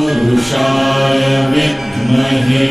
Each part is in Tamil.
तत्पुरुषाय विद्महे।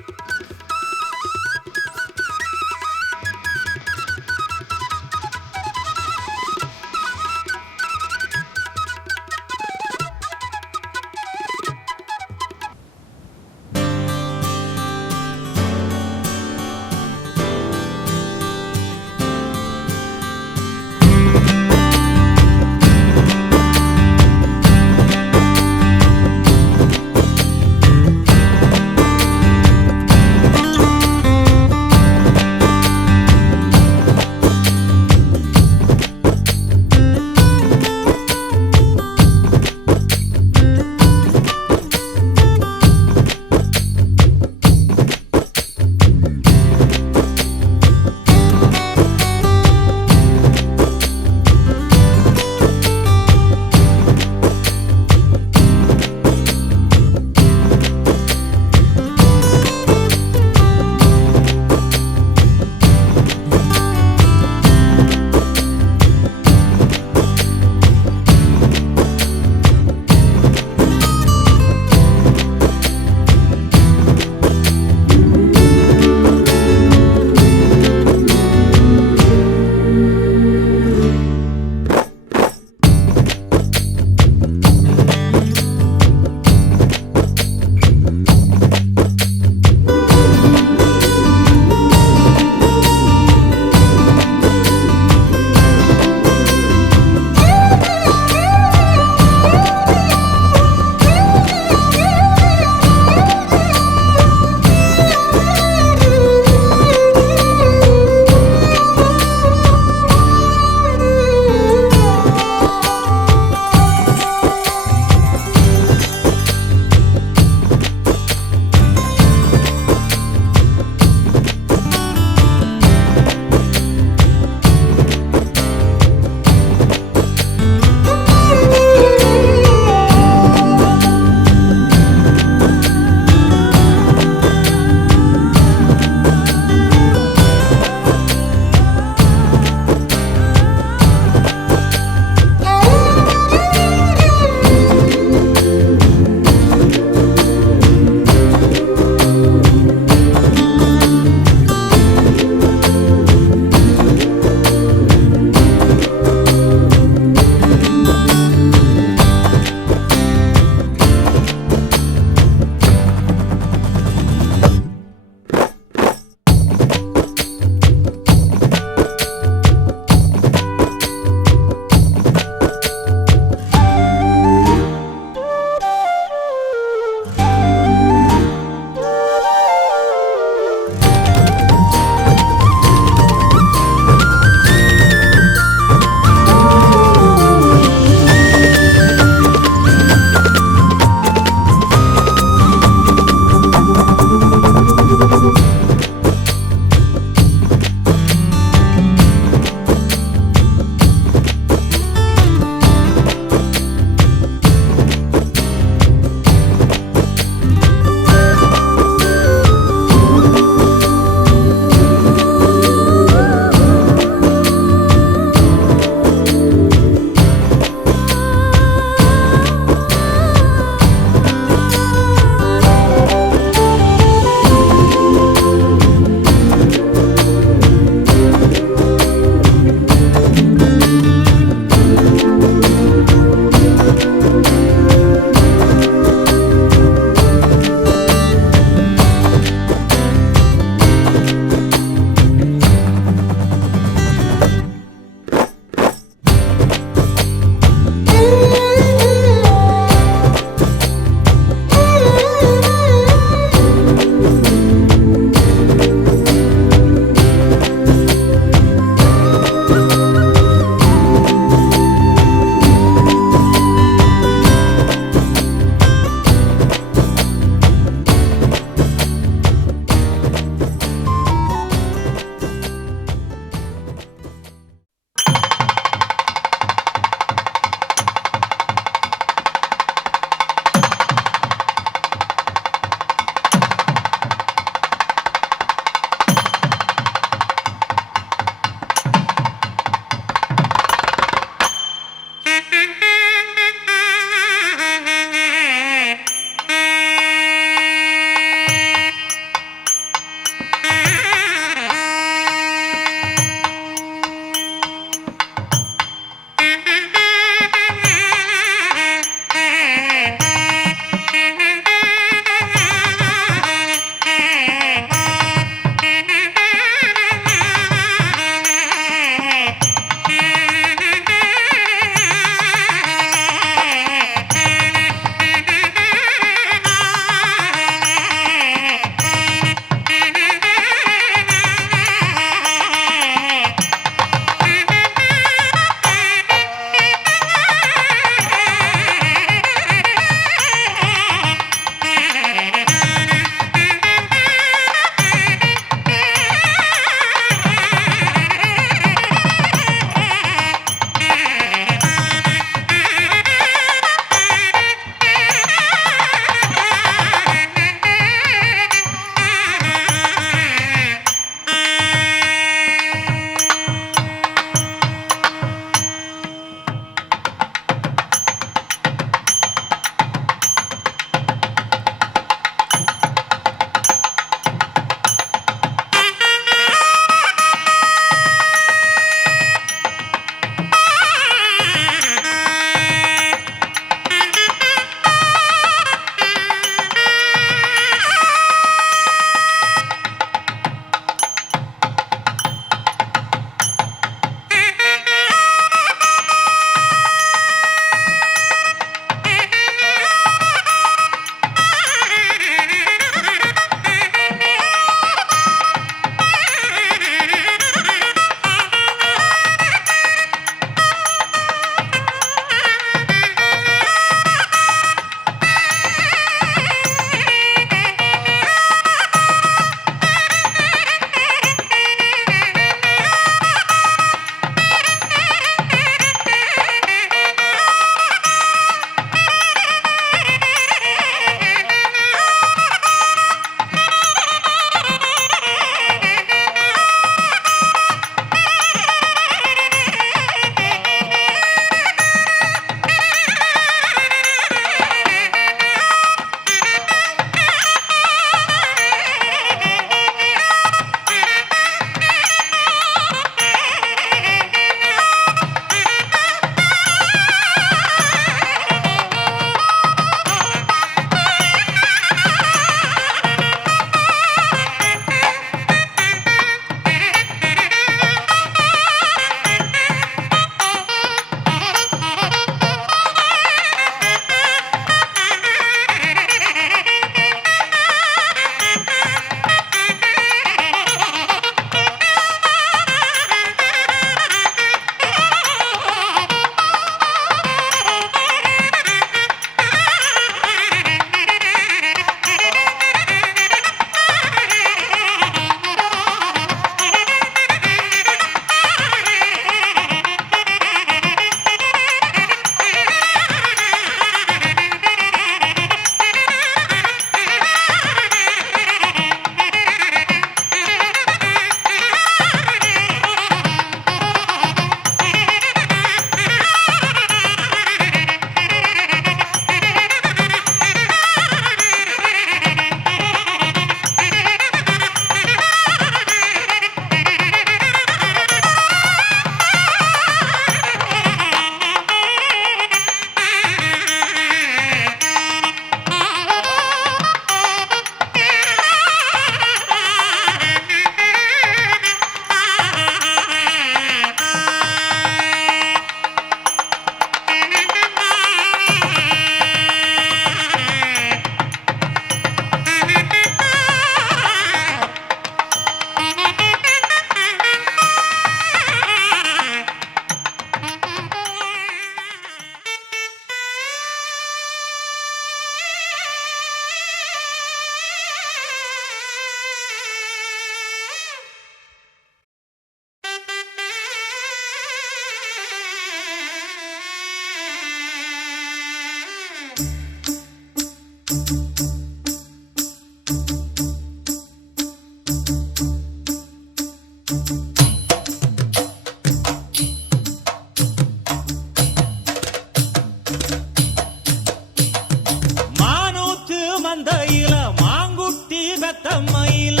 மானூத்து மந்தையில மாங்குட்டி பெத்தம்மையில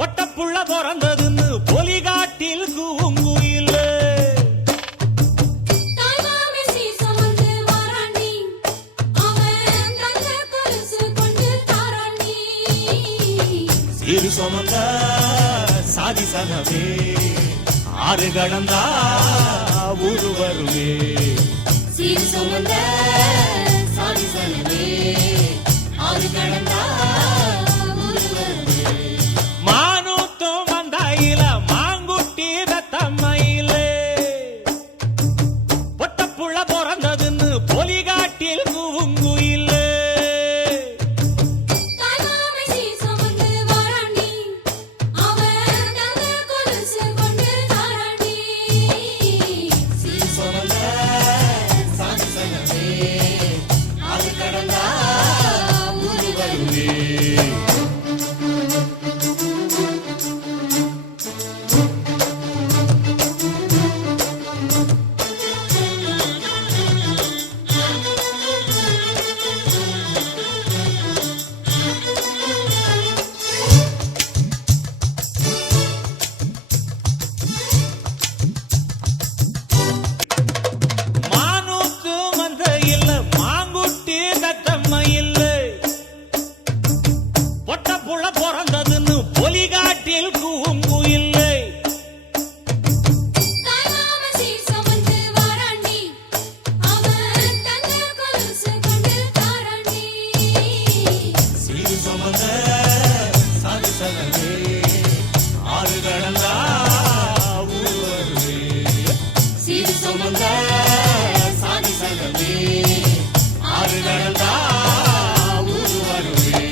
பொட்டப்புள்ள பிறந்ததுன்னு பொலிகாட்டில் கூங்குயில சீரு சுமந்த சாதி சனவே ஆறு கடந்தா ஊரு வருவே சீர் சுமந்த சாதி சனவே ஆறு கடந்தா ஊரு வருவே மானூத்தும் மந்தையில மாங்குட்டி பெத்தம்மையில பொட்டப்புள்ள பிறந்ததுன்னு பொலிகாட்டில் கூங்குயில பிறந்ததுன்னு பொலிகாட்டில் கூங்குயில்லை சீரு சுமந்த சாதி சனவே ஆறு கடந்தா ஊரு வருவே சீர் சுமந்த சாதி சனவே ஆறு கடந்தா ஊரு வருவே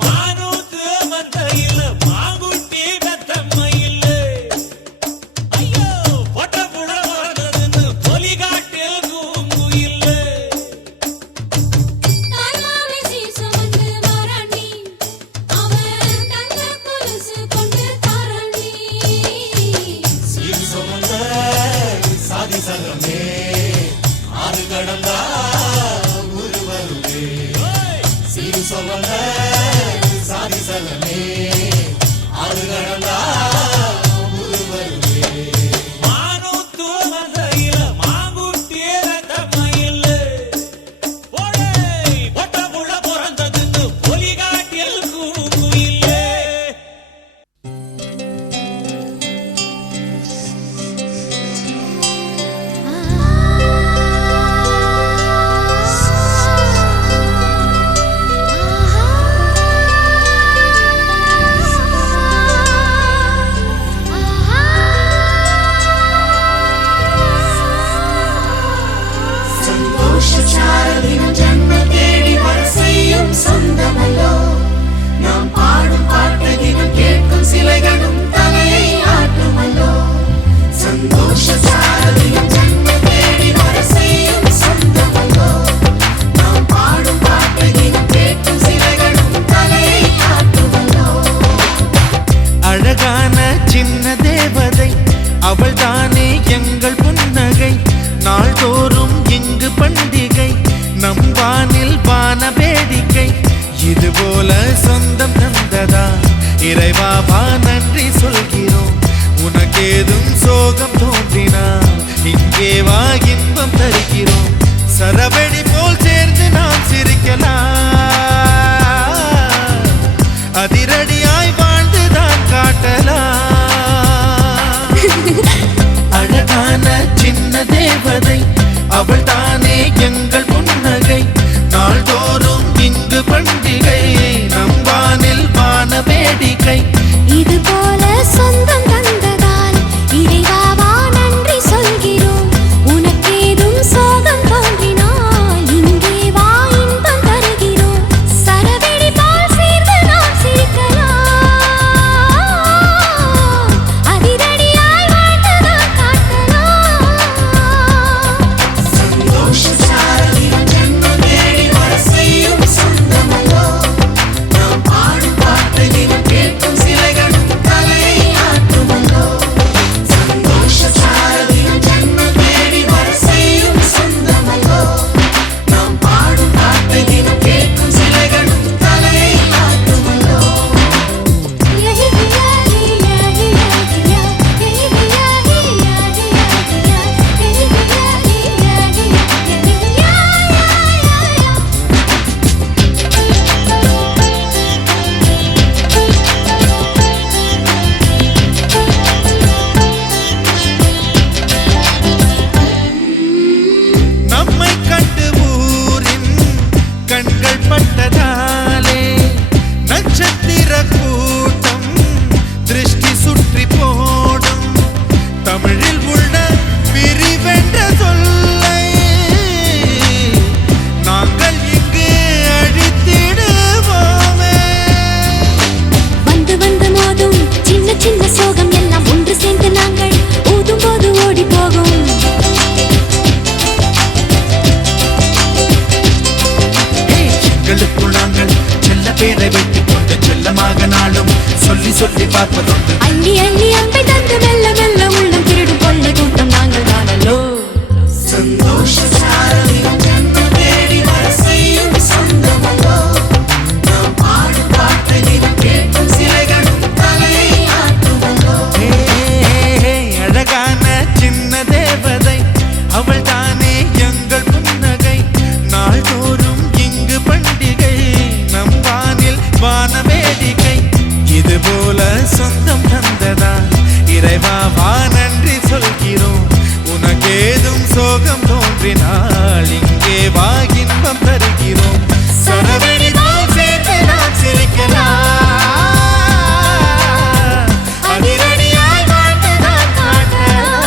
மானூத்து மந்தையில மாங்குட்டி பெத்தம்மையில ஐயோ பொட்டப்புள்ள பிறந்ததுன்னு பொலிகாட்டில் கூங்குயில்ல சீரு சுமந்த சாதி சனமே ஆறு கடந்தா ஊரு வருவே சீரு சுமந்த சாதி சனமே ஆறு கடந்தா ஊரு வருவே மானூத்து மந்தையில மாங்குட்டி பெத்தம்மையில பொட்டப்புள்ள பிறந்ததுன்னு பொலிகாட்டில் கூங்குயில்ல சந்தோஷச்சாரலின் ஜன்ம தேடி வர செய்யும் சொந்தமல்லோ நாம் பாடும் பாட்டு தினம் கேட்கும் சிலைகளும் தலையை ஆட்டுமல்லோ சந்தோஷச்சாரலின் ஜன்ம தேடி வர செய்யும் சொந்தமல்லோ நாம் பாடும் பாட்டு தினம் கேட்கும் சிலைகளும் தலையை ஆட்டுமல்லோ அழகான சின்ன தேவதை அவள்தானே எங்கள் புன்னகை நாள்தோறும் இங்கு பண்டிகை நம் வானில் வான வேடிக்கை இதுபோல சொந்தம் தந்ததா இறைவாவா நன்றி சொல்கிறோம் உனக்கேதும் சோகம் தோன்றினால் இங்கே வா இன்பம் தருகிறோம் சரவெடி போல் சேர்ந்து நாம் சிரிக்கலாம் அதிரடியாய் வாழ்ந்துதான் காட்டலாம் அழகான சின்ன தேவதை பார்ப்பதுண்டு. அள்ளி அள்ளி அன்பை தந்து மெல்ல மெல்ல உள்ளம் திருடும் கொள்ளை கூட்டம் நாங்கள் தானல்லோ. சந்தோஷ சாரதியும் ஜன்ம தேடி வர செய்யும் சொந்தமல்லோ. நாம் பாடும் பாட்டை தினம் கேட்கும் சிலைகளும் தலையை ஆட்டுமல்லோ. அழகான சின்ன தேவதை அவள் தானே எங்கள் புன்னகை. நாள்தோறும் இங்கு பண்டிகை, நம் வானில் வான வேடிக்கை. இது போல சொந்தம் தந்ததா இறைவா வா நன்றி சொல்கிறோம். உனக்கேதும் சோகம் தோன்றினால் இங்கே வா இன்பம் தருகிறோம். சரவெடி போல் சேர்த்து நாம் சிரிக்கலாம். அதிரடியாய் வாழ்ந்துதான் காட்டலாம்.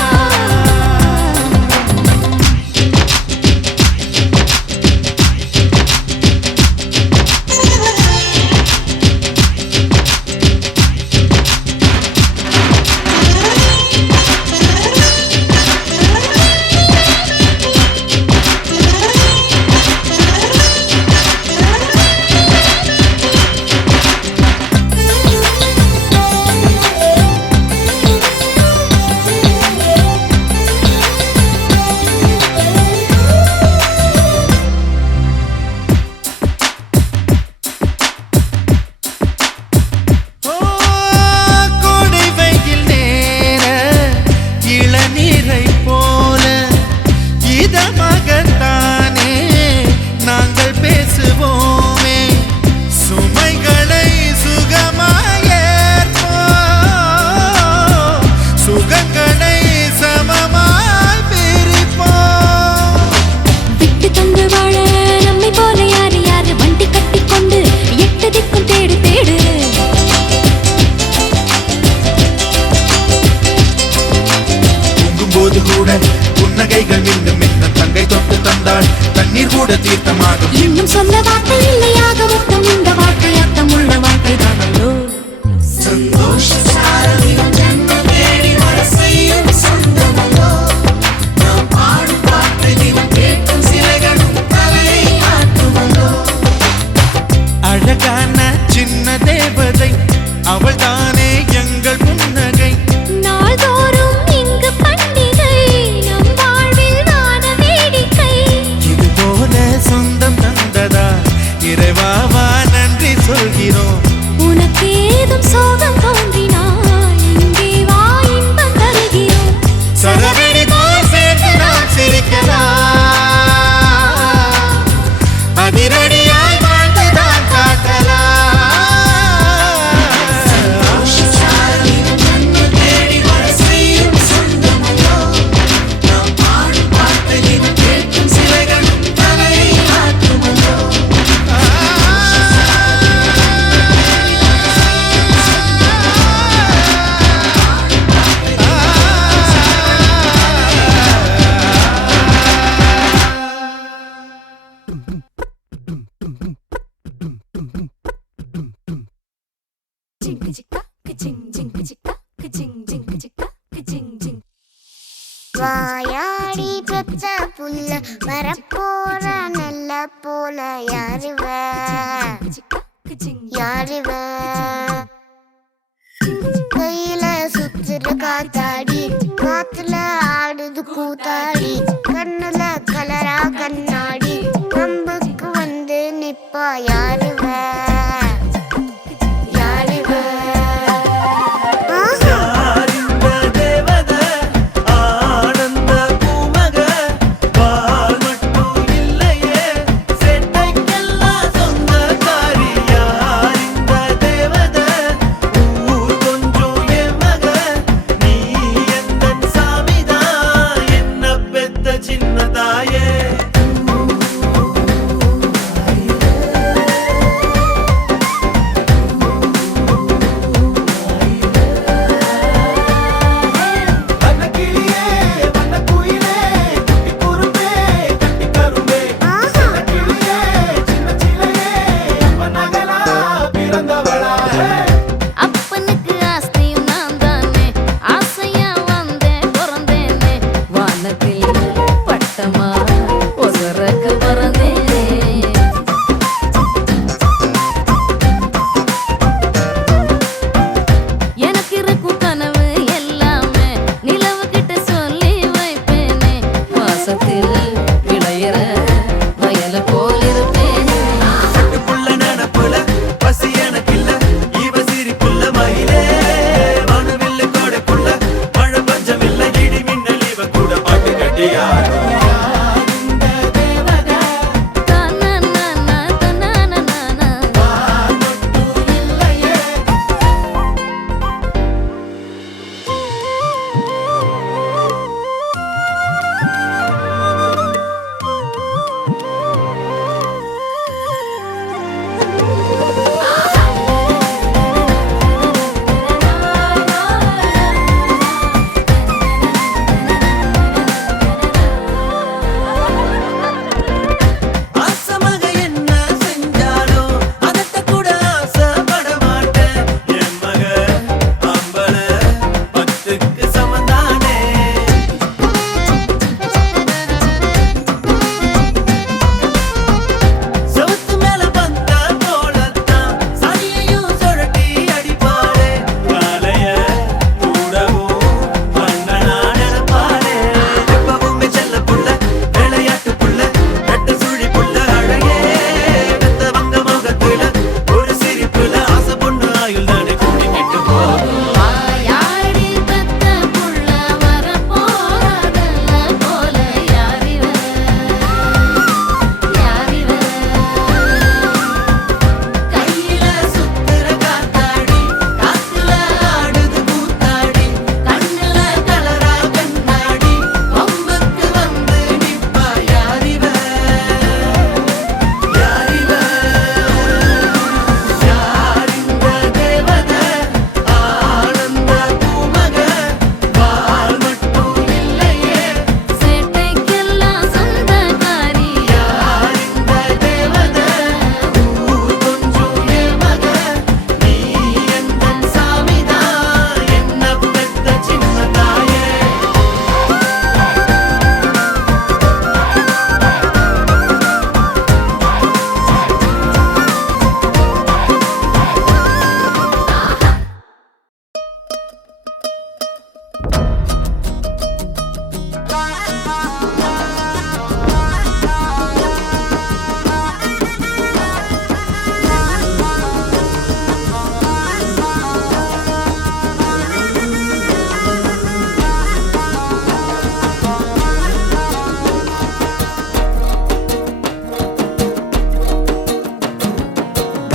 கோடை வெயில் நேர இளநீரை போல இதமாகத்தானே நாங்கள் பேசுவோமே. சுமைகளை சுகமாயேற்போம், சுகங்களை சமமாய் பிரிப்போம். விட்டு தந்து வாழ நம்மை போல யாரு யாரு வண்டி கட்டிக்கொண்டு எட்டு திக்கும் தேடு தேடு. தூங்கும்போது கூட புன்னகைகள் மின்னும் மின்ன தங்கை தொட்டு தந்தாள் தண்ணீர் கூட தீர்த்தமாகும். இன்னும் சொல்ல வார்த்தை இல்லையாக மொத்தம் இந்த வாழ்க்கை அர்த்தம் உள்ள வாழ்க்கை தானல்லோ. சந்தோஷ சாரதியும் ஜன்ம தேடி வர செய்யும் சொந்தமல்லோ. நாம் பாடும் பாட்டை தினம் கேட்கும் சிலைகளும் தலையை ஆட்டுமல்லோ. அழகான சின்ன தேவதை அவள் தானே எங்கள் புன்னகை. நாள்தோறும் இங்கு பண்டிகை, நம் வாழ்வில் வான வேடிக்கை. இது போல சொந்தம் தந்ததா இறைவா வா நன்றி சொல்கிறோம். உனக்கேதும் சோகம் தோன்றினால் இங்கே வா இன்பம் தருகிறோம். சரவெடி போல் சேர்த்து நாம் சிரிக்கலாம். அதிரடியாய் வாழ்ந்துதான் காட்டலாம். சந்தோஷ சாரதியும் ஜன்ம தேடி வர செய்யும் சொந்தமல்லோ. நாம் பாடும் பாட்டை தினம் கேட்கும் சிலைகளும் தலையை ஆட்டுமல்லோ. ஜிங்கு ஜிக்கா கிச்சிங் ஜிங்கு ஜிக்கா கிச்சிங் ஜிங்கு ஜிக்கா கிச்சிங் ஜிங். வாயாடி பெத்த புல்ல வரப்போற நல்ல போல யாருவ ஜிக்கா கிச்சிங் யாருவ கையில சுத்துற காத்தாடி காத்துல ஆடுது கூத்தாடி கண்ணுல கலரா கண்ணாடி கம்புக்கு வந்து நிப்பா யாருவ யாருவ ஆஹா ஆனந்த பூமக பால் மட்டும் இல்லையே செட்டைக்கெல்லாம்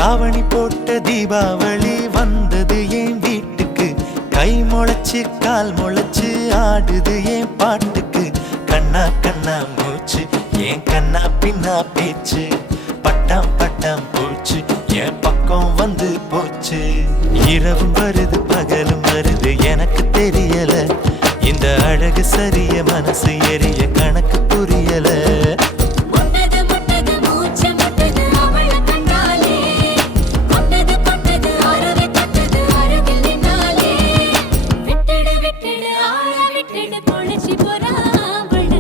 தாவணி போட்ட தீபாவளி வந்தது என் வீட்டுக்கு கை முளைச்சு கால் முளைச்சு ஆடுது என் பாட்டுக்கு கண்ணா கண்ணா மூச்சு என் கண்ணா பின்னா பேச்சு பட்டாம் பட்டாம் பூச்சு என் பக்கம் வந்து போச்சு இரவும் வருது பகலும் வருது எனக்கு தெரியல இந்த அழகு சரிய மனசு எரிய கணக்கு புரியல முட்டது முட்டது மூச்சு முட்டது அவள கண்டாலே முட்டது கொட்டது அரவை தொட்டது அருகில் நின்னாலே விட்டுடு விட்டுடு ஆள விட்டுடு பொழிச்சு போறாவள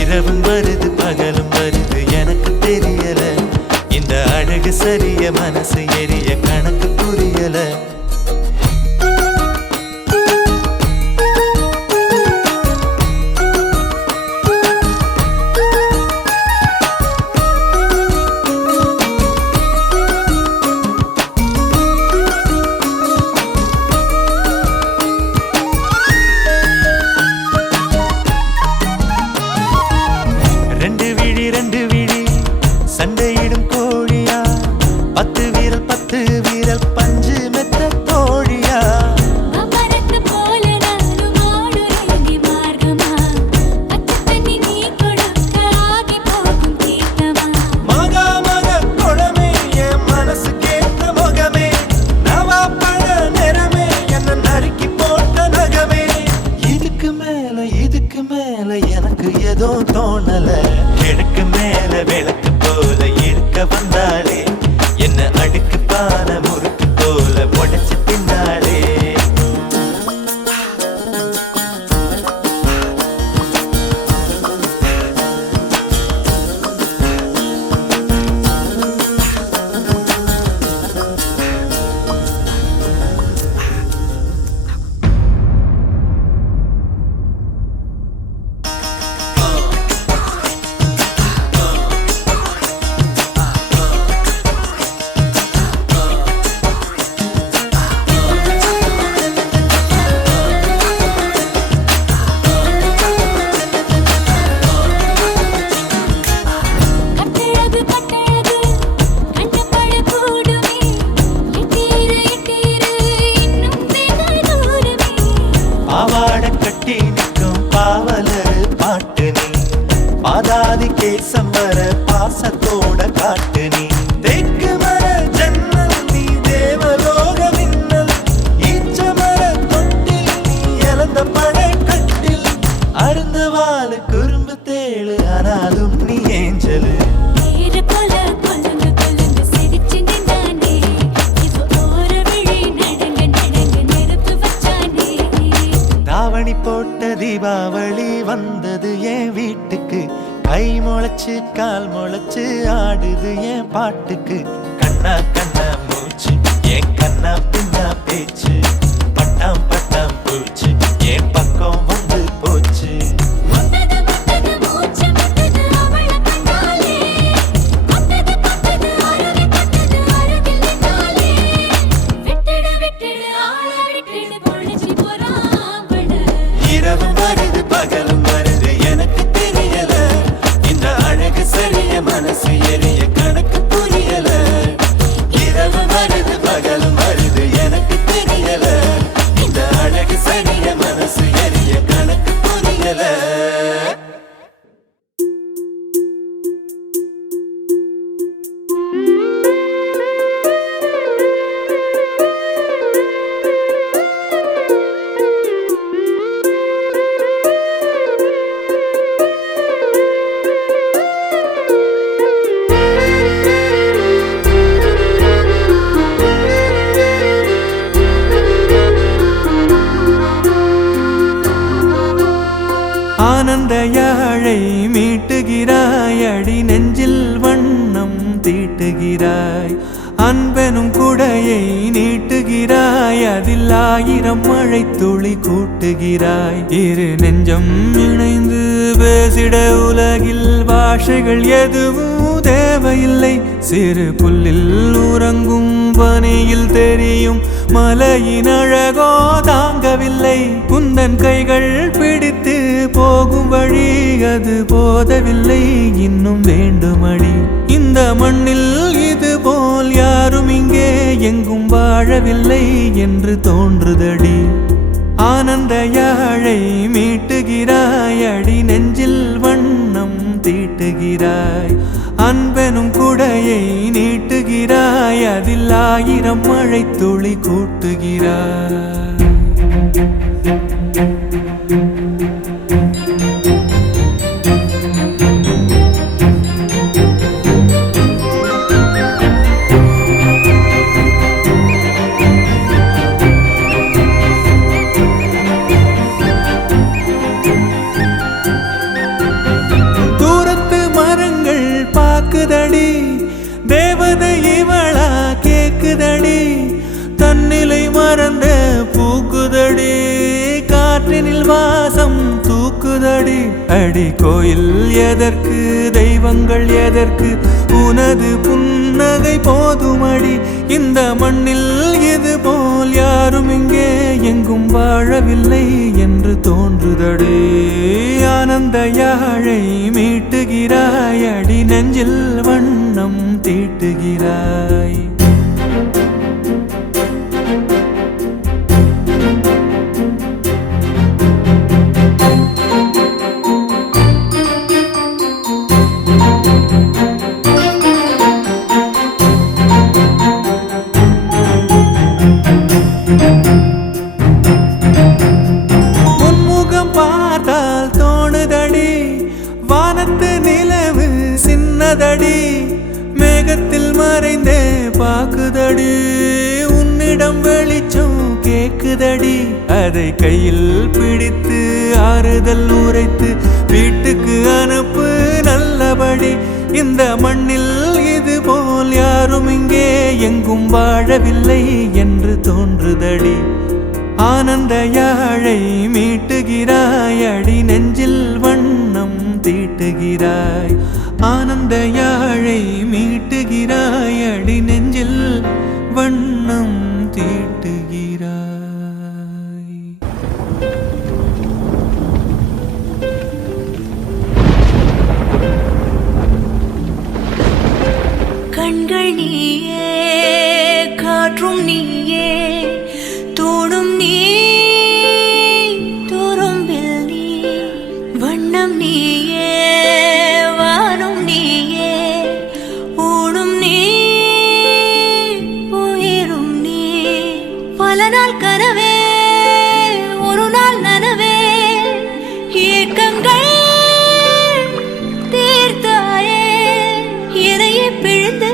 இரவும் வருது பகலும் வருது எனக்கு தெரியல இந்த அழகு சரிய மனசு எரிய கணக்கு புரியல ரெண்டு விழி சண்டையிடும் கோழியா 10 வீரல் பஞ்சு மெத்த தோழியா அமரத்து போல நானும் ஆடுறேங்கி மார்க்கமா பச்சை தண்ணி நீ கொடுக்க ஆகி போகும் தீர்த்தமா மக குளமே என் மனசு கேட்ட முகமே நவா பழ நிறமே என்ன நறுக்கி போட்ட நகமே இதுக்கு மேல எனக்கு ஏதோ தோணல கிழக்கு மேல விளக்கு போல இருக்க வந்தாளே என்ன அடுக்கு பான முறுக்கு போல உடைச்சு பின்னாளே கட்டழகு கட்டழகு கண்டபட கூடுமே எட்டீரு இன்னும் வெகு தூரமே பாவாட கட்டி நிற்கும் பாவலர் பாட்டு நீ பாதாதி கேசம் வர பாசத்தோட காட்டு நீ தெற்கு மர ஜன்னல் நீ தேவலோக மின்னல் ஈச்ச மர தொட்டில் நீ இழந்த படை கட்டில் அருந்த வாழு குறும்பு தேழு ஆனாலும் நீ ஏஞ்சலு ஏறு போல கொல்லுங்க சிரிச்சு நின்னானே இது ஓர விழி நடங்க நெருப்பு வச்சானே தாவணி போட்ட தீபாவளி வந்தது என் வீட்டுக்கு கை முளைச்சு கால் முளைச்சு ஆடுது என் பாட்டுக்கு கண்ணா கண்ணா மூச்சு என் கண்ணா பின்னா பேச்சு பட்டாம் பட்டாம் பூச்சு என் பக்கம் வந்து போச்சு முட்டது முட்டது மூச்சு முட்டது அவள கண்டாலே முட்டது கொட்டது அரவை தொட்டது அருகில் நின்னாலே விட்டுடு விட்டுடு ஆள விட்டுடு பொழிச்சு போறாவள இரவும் வருது பகலும் வருது எனக்கு தெரியல இந்த அழகு சரிய மனசு எரிய கணக்கு புரியல இரவு வருது பகலும் வருது எனக்கு தெரியல இந்த அழகு சரிய மனசு எரிய கணக்கு புரியல ஆனந்த யாழை மீட்டுகிறாய் அடி நெஞ்சில் வண்ணம் தீட்டுகிறாய் அன்பெனும் குடையை நீட்டுகிறாய் அதில் 1000 மழை துளி கூட்டுகிறாய் இரு நெஞ்சம் இணைந்து பேசிட உலகில் பாஷைகள் எதுவும் தேவையில்லை சிறு புல்லில் உறங்கும் பனியில் தெரியும் மலையின் அழகோ தாங்கவில்லை குந்தன் கைகள் பிடித்து போகும் வழி அது போதவில்லை இன்னும் வேண்டுமடி இந்த மண்ணில் இது போல் யாரும் இங்கே வாழவில்லை என்று தோன்றுதடி. ஆனந்த யாழை மீட்டுகிறாய், அடி நெஞ்சில் வண்ணம் தீட்டுகிறாய். அன்பெனும் குடையை நீட்டுகிறாய், அதில் 1000 மழை துளி கூட்டுகிறாய். பாக்குதடி தேவதை இவளா கேக்குதடி, தன்னிலை மறந்த பூக்குதடி, காற்றினில் வாசம் தூக்குதடி. அடி கோயில் எதற்கு, தெய்வங்கள் எதற்கு, உனது புன்னகை போதுமடி. இந்த மண்ணில் இது போல் யாரும் இங்கே எங்கும் வாழவில்லை என்று தோன்றுதடி. ஆனந்த யாழை மீட்டுகிறாய், அடி நெஞ்சில் வண்ணம் தீட்டுகிறாய். உன்முகம் பார்த்தால் தோணுதடி, வானத்து நிலவு சின்னதடி, மேகத்தில் மறைந்தே பாக்குதடி. உன்னிடம் வெளிச்சம் கேக்குதடி, அதை கையில் பிடித்து ஆறுதல் உரைத்து வீட்டுக்கு அனுப்பு நல்லபடி. இந்த மண்ணில் இது போல் யாரும் இங்கே எங்கும் வாழவில்லை என்று தோன்றுதடி. ஆனந்த யாழை மீட்டுகிறாய், அடி நெஞ்சில் வண்ணம் தீட்டுகிறாய். ஆனந்த யாழை மீட்டுகிறாய், அடி நெஞ்சில் வண்ணம் தீட்டுகிறாய். கண்கள் நீயே, காற்றும் நீயே, தூணும் நீ, துரும்பில் நீ, வண்ணம் நீயே, வானும் நீயே, ஊடும் நீ, உயிரும் நீ. பல நாள் கனவே, ஒரு நாள் நனவே, ஏக்கங்கள் தீர்த்தாயே, இதையே பிழிந்து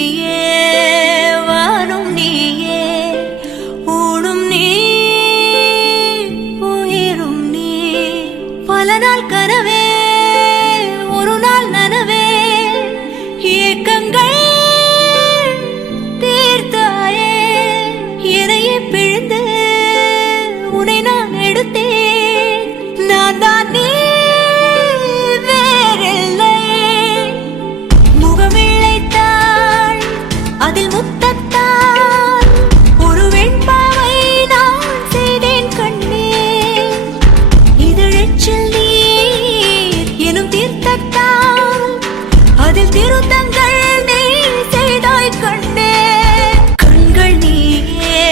நீயே வானும் நீயே ஊடும் நீ உயிரும் நீ பல நாள் கனவே ஒரு நாள் நனவே ஏக்கங்கள் தீர்த்தாயே எதையே பிழிந்து உன்னை நான் எடுத்தேன் நான் தான் நீ வேறில்லை முகமிழைத்தாள் அதில் முத்தத்தால் ஒரு வெண்பாவை நான் செய்தேன் கண்ணே இதழெச்சில் நீர் எனும் தீர்த்தத்தால் அதில் திருத்தங்கள் நீ செய்தாய் கண்ணே கண்கள் நீயே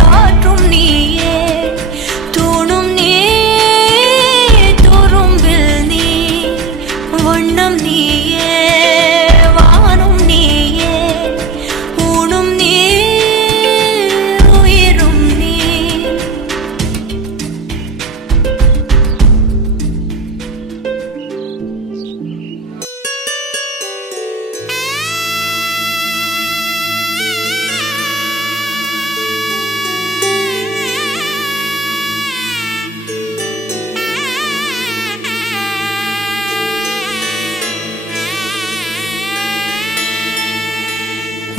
காற்றும் நீயே தூணும் நீ துரும்பில் நீ வண்ணம் நீயே வானும் நீயே ஊனும் நீ உயிரும் நீ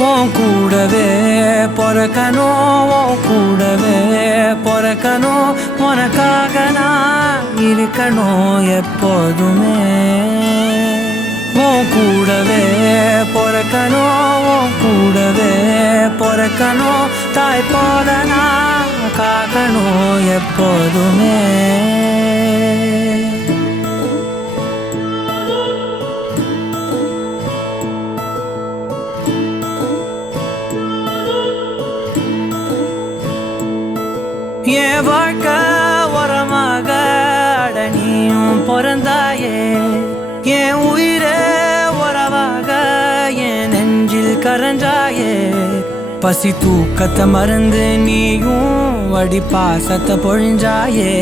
உன் கூடவே பொறக்கணும் உன் கூடவே பொறக்கணும் உனக்காக நான் இருக்கணும் எப்போதுமே உன் கூடவே பொறக்கணும் உன் கூடவே பொறக்கணும் தாய் போல நான் காக்கணும் எப்போதுமே என் வாழ்க்கை உரமாக அடனியும் பிறந்தாயே என் உயிரே உறவாக என் நெஞ்சில் கரஞ்சாயே பசி தூக்கத்தை மறந்து நீயும் வடி பாசத்தை பொழிஞ்சாயே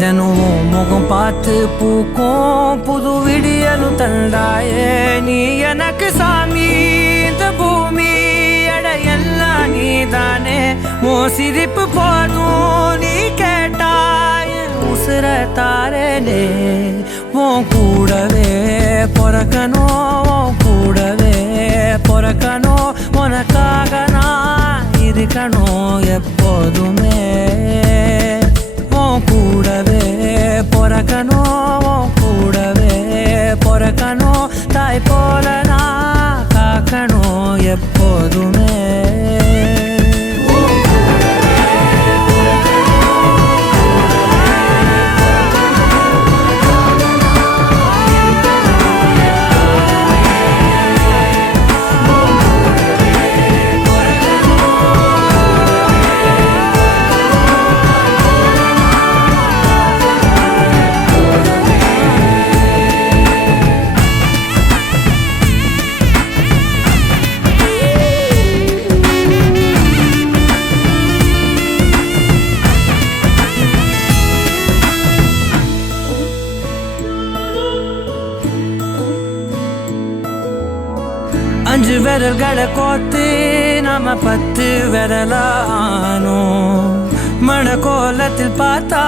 தினமும் முகம் பார்த்து பூக்கும் புது விடியலும் தந்தாயே நீ எனக்கு சாமி இந்த பூமி எல்லாம் நீதானே மோ சிரிப்பு போதும் நீ கேட்டாய் உசுர தாரனே உன் கூடவே பொறக்கணும் உன் கூடவே பொறக்கணும் உனக்காக நான் இருக்கணும் எப்போதுமே உன் கூடவே பொறக்கணும் உன் கூடவே பொறக்கணும் தாய் போல நான் காக்கணும் எப்போதுமே அஞ்சு விரல்களை கோத்து நாம 10 விரலானோ மணக்கோலத்தில் பார்த்தா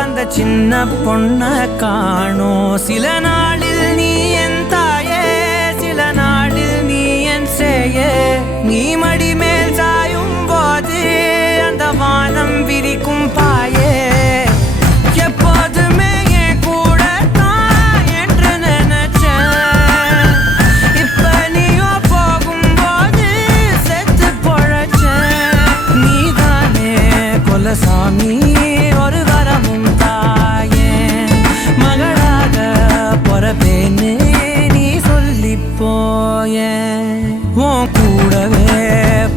அந்த சின்ன பொண்ண காணோம் சில நாளில் நீ என் தாயே சில நாளில் நீ என் சேயே நீ மடி மேல் சாயும் போது அந்த வானம் விரிக்கும் பாயே எப்போதுமே என் கூட தான் என்று நினைச்சேன் இப்ப நீயோ போகும்போது செத்து பொழைச்சேன் நீதானே கொலசாமி ஒரு வரமும் தாயே மகளாக பொறப்பேன்னு நீ சொல்லி போயே உன் கூடவே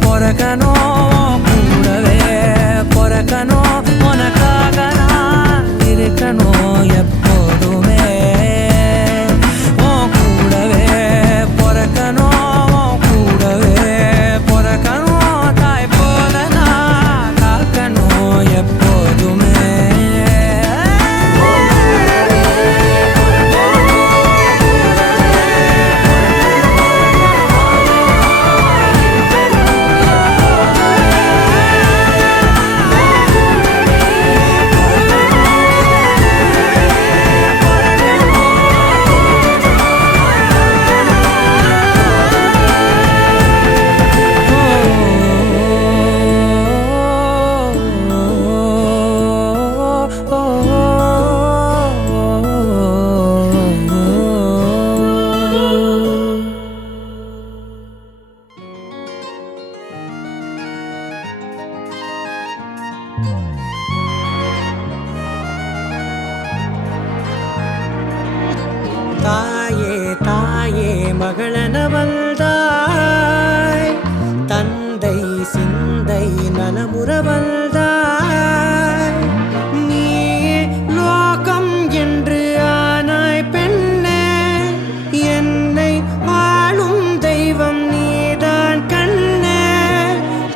பொறக்கணும் கூடவே பொறக்கணும் உனக்காக நான் இருக்கணும் எப்போதுமே உன் கூடவே பொறக்கணும் கூடவே பொறக்கணும் தாய் போல நான் காக்கணும் எப்போதுமே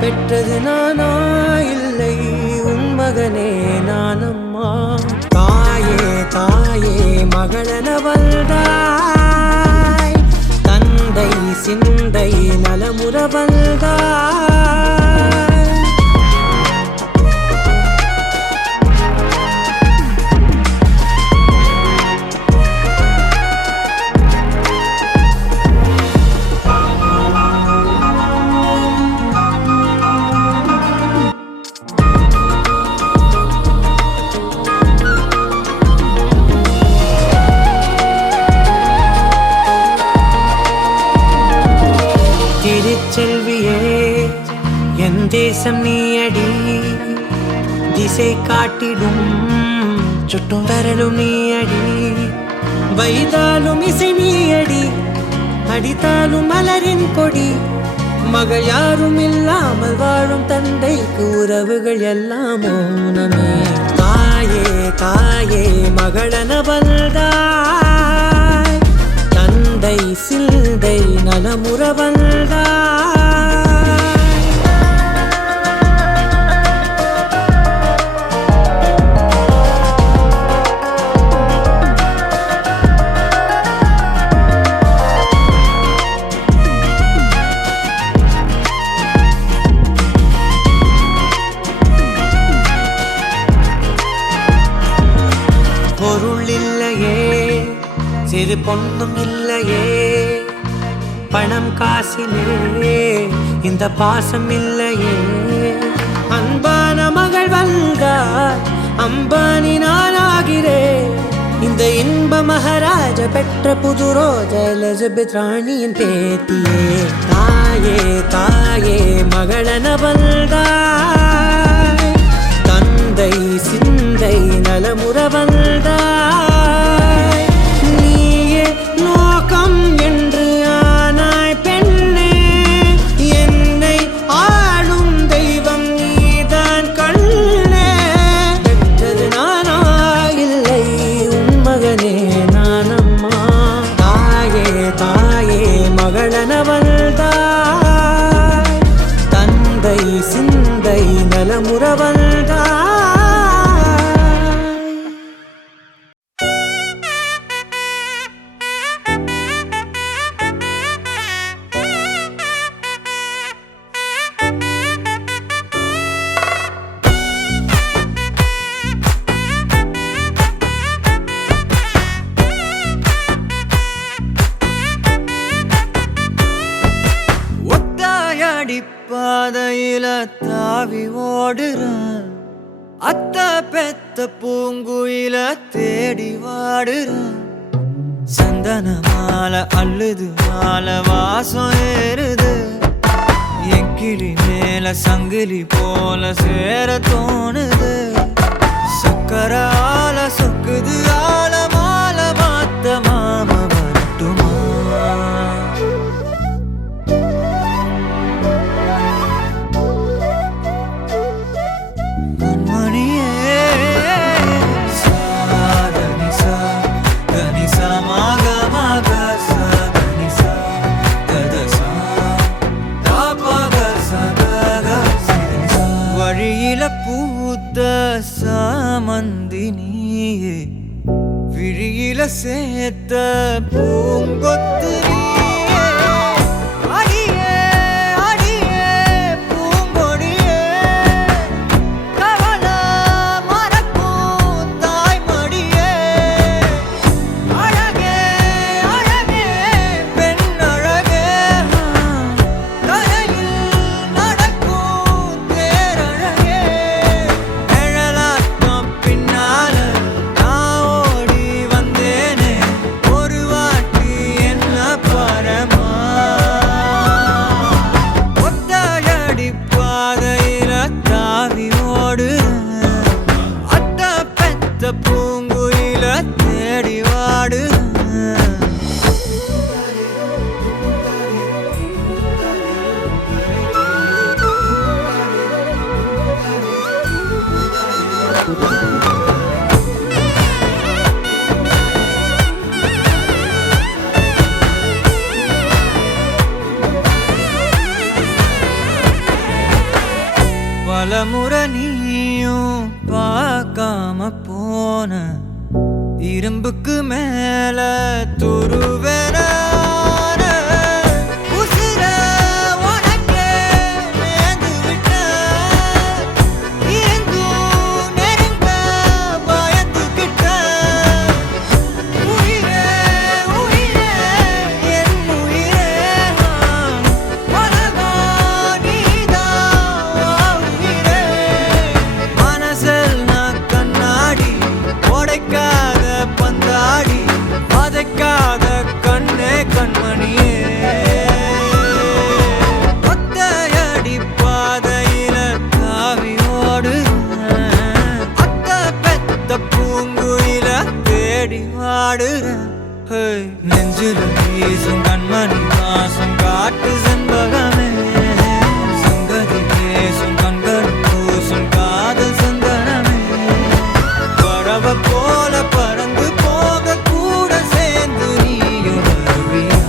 பெற்றது நானா இல்லை உன் மகனே நானம்மா. தாயே தாயே மகளென வந்தாய், தந்தை சிந்தை நலமுற வந்தாய். திருச்செல்வியே என் தேசம் நீயடி, திசை காட்டிடும் சுட்டும் வரலும் நீயடி. வைதாலும் இசை நீயடி, அடித்தாலும் மலரின் கொடி. மகள் யாரும் இல்லாமல் வாழும் தந்தைக்கு உறவுகள் எல்லாம் மௌனமே. தாயே தாயே மகளென வந்தாய், தந்தை சிந்தை நலமுற வந்தாய். பொருள் இல்லையே, சிறு பொண்ணும் இல்லையே, பணம் காசிலே இந்த பாசம் இல்லையே. அன்பான மகள் வந்தார், அம்பானி நானாகிறேன். இந்த இன்ப மகாராஜ பெற்ற புது ரோஜ எலிசபெத் ராணியின் பேத்தியே. தாயே தாயே மகளென வந்தாய், தந்தை சிந்தை நலமுற வந்தாய். நீயே லோகம் என்று ஆனாய் பெண்ணே, என்னை ஆளும் தெய்வம் நீதான் கண்ணே. பெற்றது நானா இல்லை உன் மகனே நானம்மா. தாயே தாயே மகளென வந்தாய், தந்தை சிந்தை நலமுற வந்தாய். ஒத்தாயடி பாதையில தாவி ஓடுறான், அத்த பெத்த பூங்குயில தேடி வாடுறான். சந்தன மாலை அள்ளுது மாலை வாசம் ஏறுது, என் கிளி மேல சங்கிலி போல சேர தோணுது. சக்கர ஆல சொக்குது ஆல மால மாத்த மாம வரட்டுமா. வழியில பூத்த சாமந்தி நீயே, விழியில சேர்த்த பூங்கொத்து நீயே. அடியே அடியே பூங்கொடியே, கவல மறக்கும் தாய்மடியே. அழகே அழகே பெண் அழகே, தலையில் நடக்கும் தேரழகே. நிழலாட்டம் பின்னால நான் ஓடி வந்தேனே, ஒரு வாட்டி என்ன பலமுறை நீயும் பார்க்காம போன இரும்புக்கு மேல துருவேன நெஞ்சில் வீசும் கண்மணி வாசம் காட்டு செண்பகமே சங்கதி பேசும் கண்கள் பூசும் காதல் சந்தனமே பறவை போல பறந்து போக கூட சேர்ந்து நீயும் வருவியா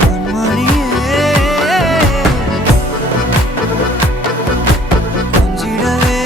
கண்மணியே கொஞ்சிடவே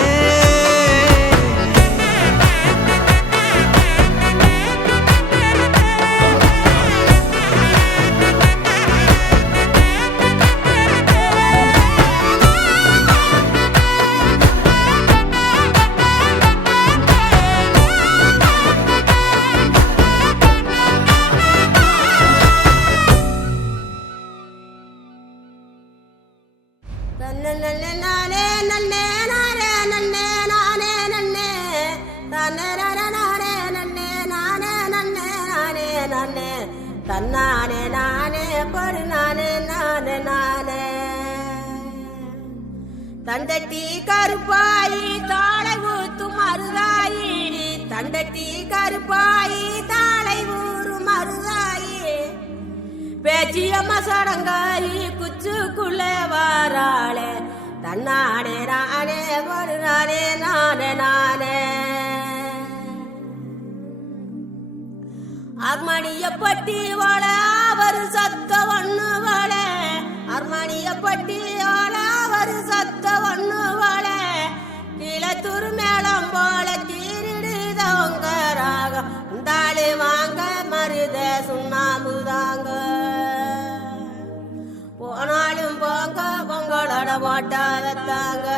தன்னானே நானே படு நானே நானே நானே தண்டட்டி கருப்பாயி தாளை ஊத்து மருதாயி தண்டட்டி கருப்பாயி தாளை ஊறு மருதாயி பேச்சியம்மா சடங்காயி குச்சுக்குள்ளே வாராளே தன்னானே நானே படு நானே நானே நானே அர்மணிய பட்டி வாழ அவர் சத்த ஒண்ணு வாழ அர்மணிய பட்டி வாழ அவர் சத்த ஒண்ணு வாழ கீழத்தூர் மேளம் போல கீரிடுதவங்க ராகம் தாளி வாங்க மருத சுண்ணாம்புதாங்க போனாலும் போங்க பொங்கலோட போட்டாதத்தாங்க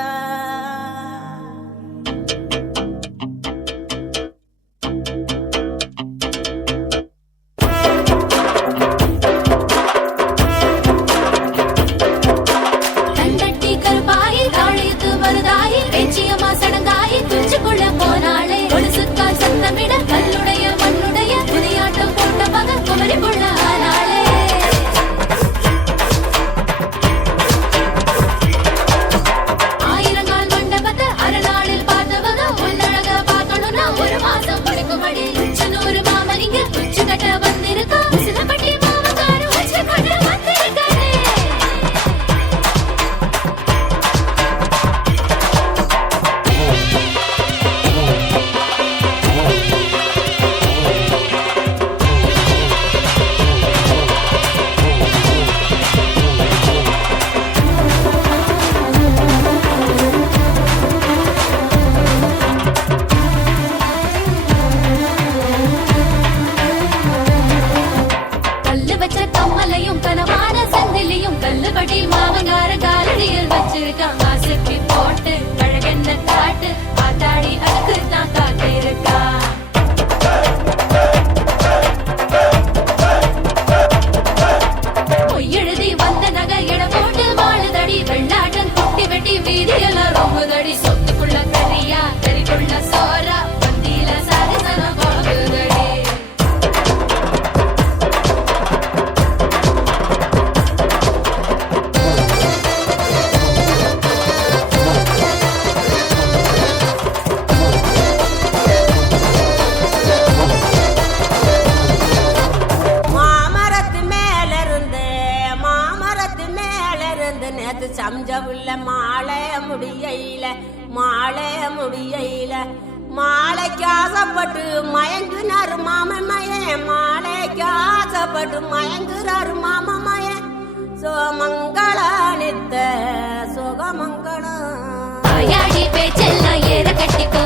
சம்ஜவுள்ள மாளைய முடியையில மாலைக்கு ஆசைப்பட்டு மயங்குனாரு மாமன் மாலைக்கு ஆசைப்பட்டு மயங்குறாரு மாமன் சோமங்கள நித்த செல்லம் ஏற கட்டிக்கோ